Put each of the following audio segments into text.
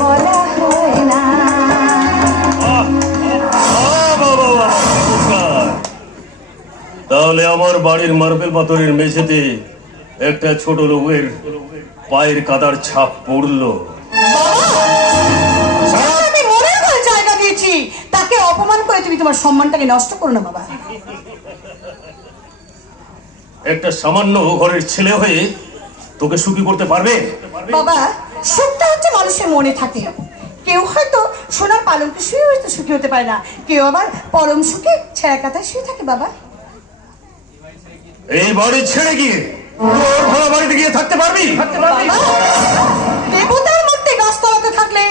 বলা হয় না। তাহলে আমার বাড়ির মার্বেল পাথরের মেঝেতে একটা ছোট লোকের পায়ের কাদার ছাপ পড়লো। আমি মনের ঘরে জায়গা দিয়েছি, তাকে অপমান করে তুমি তোমার সম্মানটাকে নষ্ট করো না বাবা। একটা সামান্য ঘরের ছেলে হয়ে তোকে সুখী করতে পারবে? বাবা, সুখটা হচ্ছে মানুষের মনে থাকে। কেউ হয়তো সোনার পালঙ্কে শুয়ে হয়তো সুখী হতে পারে না, কেউ আবার পরম সুখে ছেঁড়া কাঁথায় শুয়ে থাকে বাবা। এই বাড়ি ছেড়ে গিয়ে তোর ভাড়া বাড়িতে গিয়ে থাকতে পারবি? বাবা, দেবতার মধ্যে গাছতলাতে থাকলে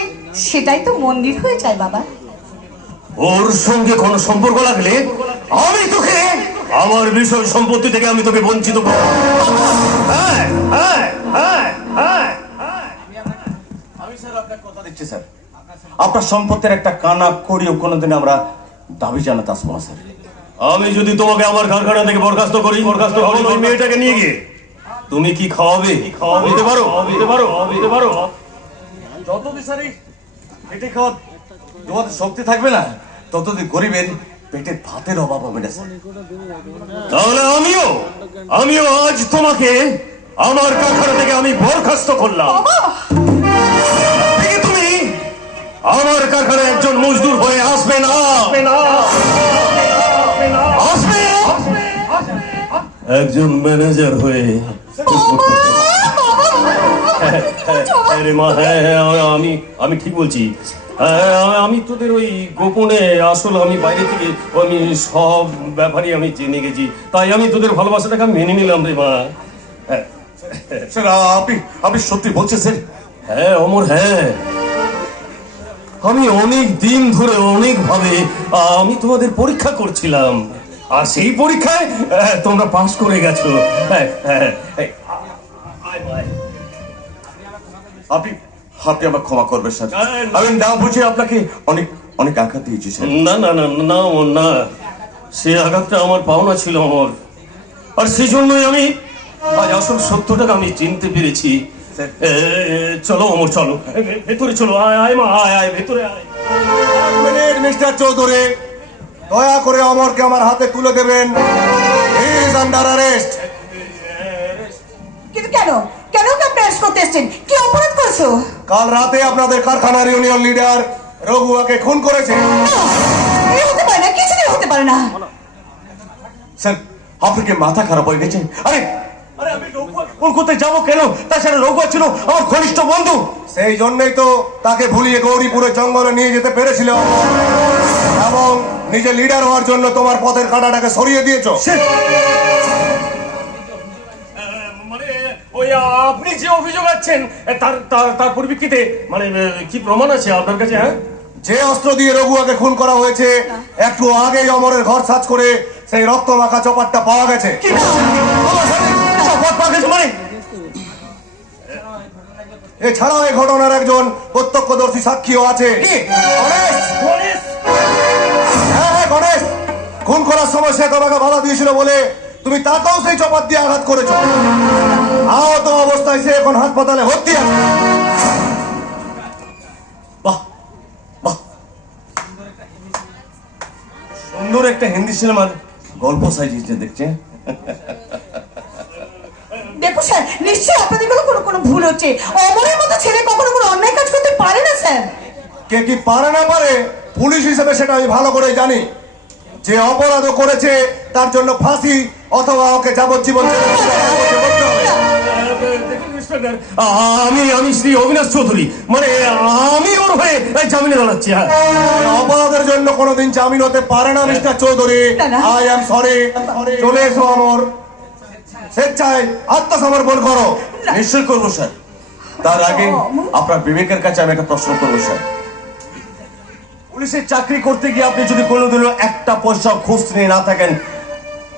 সেটাই তো মন্দির হয়ে যায় বাবা। ওর সঙ্গে কোনো সম্পর্ক লাগলে আমি তোকে আমার বিষয় সম্পত্তি থেকে আমি তোকে বঞ্চিত করব। হ্যাঁ, হ্যাঁ, হ্যাঁ, হ্যাঁ। আমি স্যার আপনার কথা দিচ্ছি স্যার, আপনার সম্পত্তির একটা কানা করিও কোনোদিন আমরা দাবি জানাতে আসবো না স্যার। আমি যদি তোমাকে আমার কারখানা থেকে বরখাস্ত করি ওই মেয়েটাকে নিয়ে গিয়ে তুমি কি খাওয়াবে? দিতে পারো? দিতে পারো? দিতে পারো? যতদিন স্যার এই পেটে খাওয়া তোমাদের শক্তি থাকবে না, ততদিন গরিবের পেটের ভাতের অভাব হবে না স্যার। তাহলে আমিও আজ তোমাকে আমার কারখানা থেকে আমি বরখাস্ত করলাম। থেকে তুমি আমার কারখানায় একজন মজদুর হয়ে আসবে না। আসবে একজন ম্যানেজার হয়ে। আরে মা, হ্যাঁ হ্যাঁ, আমি ঠিক বলছি। আমি তোদের ওই গোপনে আসল আমি বাইরে থেকে আমি সব ব্যাপারই আমি জেনে গেছি, তাই আমি তোদের ভালোবাসাটাকে আমি মেনে নিলাম রে মা। স্যার আপনি সত্যি বলছেন স্যার? হ্যাঁ অমর, হ্যাঁ। আমি অনেক দিন ধরে অনেক ভাবে আমি তোমাদের পরীক্ষা করছিলাম, আর সেই পরীক্ষায় তোমরা পাস করে গেছো। আপনি আমার ক্ষমা করবেন স্যার, আমি না বুঝে আপনাকে অনেক অনেক আঘাত দিয়েছি স্যার। না না না না অমর, না, সে আঘাতটা আমার পাওনা ছিল অমর, আর সেই জন্যই আমি আজ আসল সত্যটাকে আমি চিনতে পেরেছি। চলো অমর, চলো ভেতরে চলো। আয় আয় মা, আয় আয় ভেতরে আয়। এক মিনিট মিস্টার চৌধুরী, দয়া করে অমরকে আমার হাতে তুলে দেবেন। He is under arrest. কিন্তু কেন কেন ওকে আপনি অ্যারেস্ট করতে এসেছেন? কি অপরাধ করেছো? কাল রাতে আপনাদের কারখানার ইউনিয়ন লিডার রঘুয়াকে খুন করেছে। এই হতে পারে না, কিছুই হতে পারে না। স্যার আপনাকে মাথা খারাপ হয়ে গেছে? আরে আরে আমি রঘুয়াকে খুন করতে যাবো কেন? তাছাড়া রঘুয়া ছিল আমার ঘনিষ্ঠ বন্ধু। সেই জন্যই তো তাকে ভুলিয়ে গৌরীপুরের জঙ্গলে নিয়ে যেতে পেরেছিল এবং নিজে লিডার হওয়ার জন্য তোমার পথের কাঁটাটাকে সরিয়ে দিয়েছো। মানে ওই আপনি যে অভিযোগ আছেন তার পরিপ্রেক্ষিতে মানে কি প্রমাণ আছে আপনার কাছে? হ্যাঁ, যে অস্ত্র দিয়ে রঘুয়াকে খুন করা হয়েছে একটু আগেই অমরের ঘর সার্চ করে সেই রক্ত মাখা চপারটা পাওয়া গেছে। মানে এছাড়াও এই ঘটনার একজন প্রত্যক্ষদর্শী সাক্ষীও আছে। হ্যাঁ গণেশ, খুন করার সময় সে তোমাকে বাধা দিয়েছিল বলে তুমি তাকেও সেই চপার দিয়ে আঘাত করেছ। আহত অবস্থায় সে এখন হাসপাতালে ভর্তি আছে। বাহ বাহ, সুন্দর একটা হিন্দি সিনেমার গল্প সাজিয়েছে দেখছে। দেখো স্যার, নিশ্চয়ই আপনাদের কোনো ভুল হচ্ছে। অমরের মতো ছেলে কখনো কোনো অন্যায় কাজ করতে পারে না স্যার। কে কি পারে না পারে, পুলিশ হিসেবে সেটা আমি ভালো করে জানি। যে অপরাধ করেছে তার জন্য ফাঁসি অথবা ওকে যাবজ্জীবন আমি শ্রী অবিনাশ চৌধুরী, মানে আমি ওর হয়ে জামিনে দাঁড়াচ্ছি। অপরাধের জন্য কোনোদিন জামিন হতে পারে না mister Chowdhury. I am sorry. চলে এসো অমর, স্বেচ্ছায় আত্মসমর্পণ করো। নিশ্চয় করবো স্যার। তার আগে আপনার বিবেকের কাছে আমি একটা প্রশ্ন করবো স্যার। পুলিশের চাকরি করতে গিয়ে আপনি যদি কোনোদিনও একটা পয়সা ঘুষ নিয়ে না থাকেন,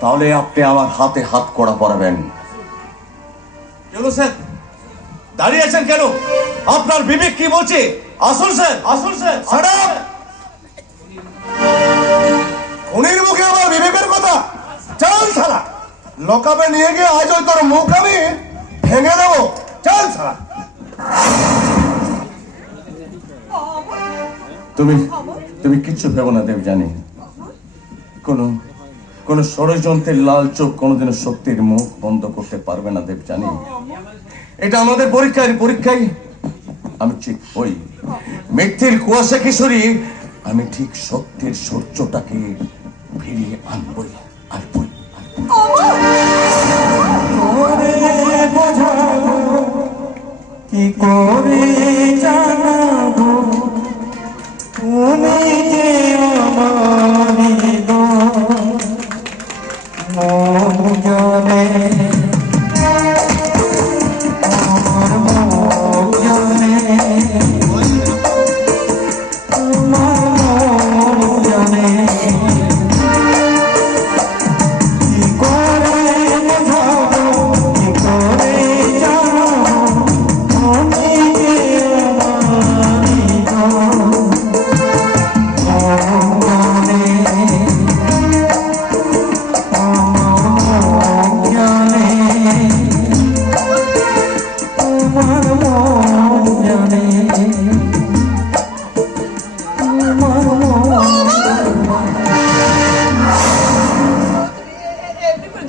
তাহলে আপনি আমার হাতে হাত কড়া পরাবেন কেন স্যার? দাঁড়িয়ে আছেন কেন? আপনার বিবেক কি বলছে? আসুন স্যার, আসুন স্যার। খুনির মুখে আমার বিবেকের কথা? চল শালা, লকাপে নিয়ে গিয়ে আজ ওই তোর মুখ আমি ভেঙে দেবো। চল শালা। তুমি তুমি কিচ্ছু ভেবো না দেব জানি কোনো কোনো ষড়যন্ত্রের লাল চোখ কোনোদিনও সত্যের মুখ বন্ধ করতে পারবে না দেব জানি এটা আমাদের পরীক্ষায় আমি ঠিক হই মিথ্যের কুয়াশা কিশোরী আমি ঠিক সত্যের সূর্যটাকে ফিরিয়ে আনবই আনবই কি করে জানাবো তুমি যে আমারই মন জানে আমার মন জানে আমার মন জানে কি করে বোঝাবো কি করে জানাবো এমনি করে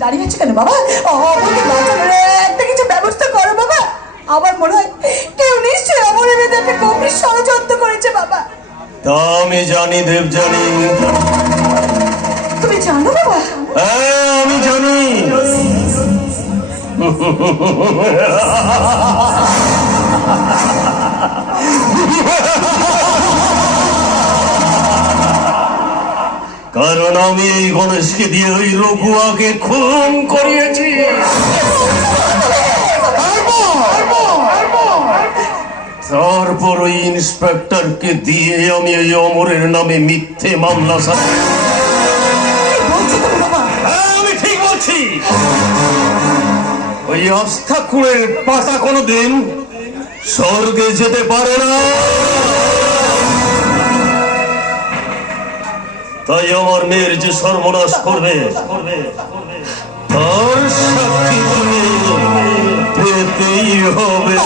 দাঁড়িয়ে আছো কেন বাবা? আমাকে বাঁচানোর একটা কিছু ব্যবস্থা করো বাবা। আমার মনে হয় কেউ নিশ্চয়ই অমরের বিরুদ্ধে একটা গভীর ষড়যন্ত্র করেছে বাবা। তা আমি জানি দেব জানি, তুমি জানো বাবা? হ্যাঁ আমি জানি। কারণ আমি এই গণেশকে দিয়ে ওই রঘুয়াকে খুন করিয়েছি। তারপর ওই ইন্সপেক্টরকে দিয়ে আমি ওই অমরের নামে মিথ্যে মামলা আমি ঠিক বলছি। ওই আস্থা কুড়ের পাতা কোনোদিন স্বর্গে যেতে পারে না। তাই আমার মেয়ের যে সর্বনাশ করবে তার সাক্ষী তুমি পেতেই হবে।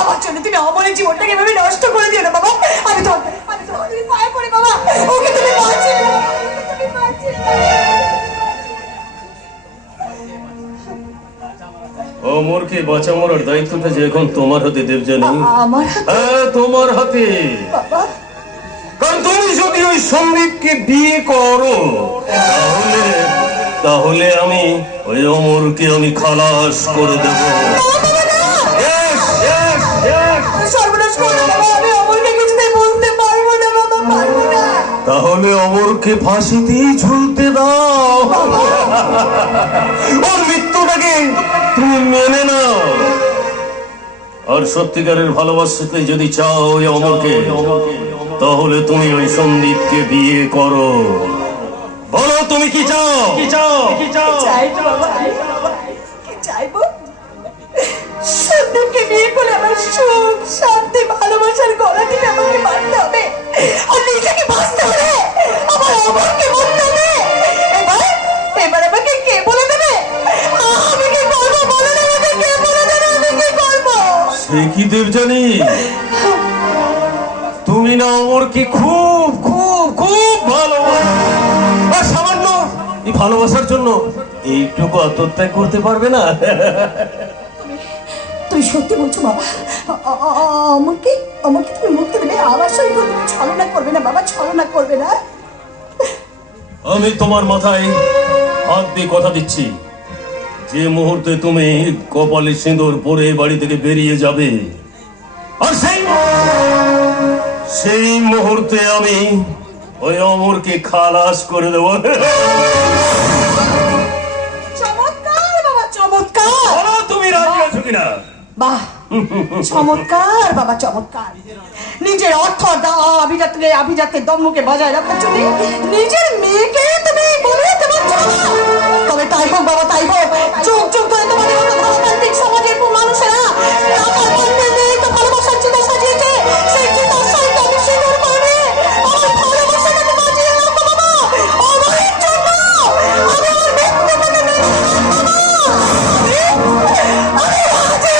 আমার জন্য তুমি অমরের জীবনটাকে এভাবে নষ্ট করে দিও না বাবা। আমি তো পায়ে পড়ি বাবা, ওকে তুমি বাঁচিয়ে দাও, তুমি বাঁচিয়ে দাও। অমরকে বাঁচা মরার দায়িত্বটা যে এখন তোমার হাতে দেবজানি। আমার হাতে? হ্যাঁ তোমার হাতে। বাবা কারণ তুমি যদি ওই সন্দীপকে বিয়ে করো তাহলে আমি ওই অমরকে আমি খালাস করে দেব। সর্বনাশ করে বাবা, আমি অমরকে কিছুতেই বলতে পারবো না বাবা, পারবো না। তাহলে অমরকে ফাঁসিতেই ঝুলতে দাও। ওর মৃত্যুটাকে তুমি মেনে নাও। আর সত্যিকারের ভালোবাসাতে যদি চাও ওই অমরকে, তাহলে তুমি ওই সন্দীপকে বিয়ে করো। বলো তুমি কি চাও? কি চাও? কি চাও? চাইবো বাবা, কি চাইবো? সন্দীপকে বিয়ে করে আমার সুখ শান্তি ভালোবাসার গলা টিপে আমাকে মারতে হবে, আর নিজেকে বাঁচতে হবে, আমার অমরকে মরতে হবে। এবার আমাকে কে বলে দেবে আমি কি করবো? বলে দেবে আমাকে, কে বলে দেবে আমি কি করবো? সে কি দেবজানি, তুমি না অমরকে খুব খুব খুব ভালোবাসো। আর সামান্য এই ভালোবাসার জন্য এইটুকু আত্মত্যাগ করতে পারবে না? তুই সত্যি বলছো বাবা? অমরকে অমরকে তুমি মুক্তি দেবে? আমার সঙ্গে তুমি ছলনা করবে না বাবা, ছলনা করবে না। আমি তোমার মাথায় হাত দিয়ে কথা দিচ্ছি, যে মুহূর্তে তুমি কপালে সিঁদুর পরে বাড়ি থেকে বেরিয়ে যাবে, আর সেই মুহূর্তে আমি ওই অমরকে খালাস করে দেব। চমৎকার বাবা, চমৎকার। বলো তুমি রাজি আছো কিনা? বাহ, চমৎকার বাবা, চমৎকার। নিজের অর্থ আভিজাত্যের দম্ভকে বজায় রাখার জন্য নিজের মেয়েকে তুমি বলে দিতে পারছো না। তবে তাই হোক বাবা, তাই হোক। যুগ যুগ ধরে তোমাদের মতো ধর্মতান্ত্রিক সমাজের মানুষেরা টাকার মধ্যে নিয়ে তো ভালোবাসার চিন্তা সাজিয়েছে। সেই চিন্তার সঙ্গে আমি সিঁদুর পরে আমার ভালোবাসাটাকে বাঁচিয়ে রাখবো বাবা। আমার জন্য আমি আমার ব্যক্তিগত আমি রাজি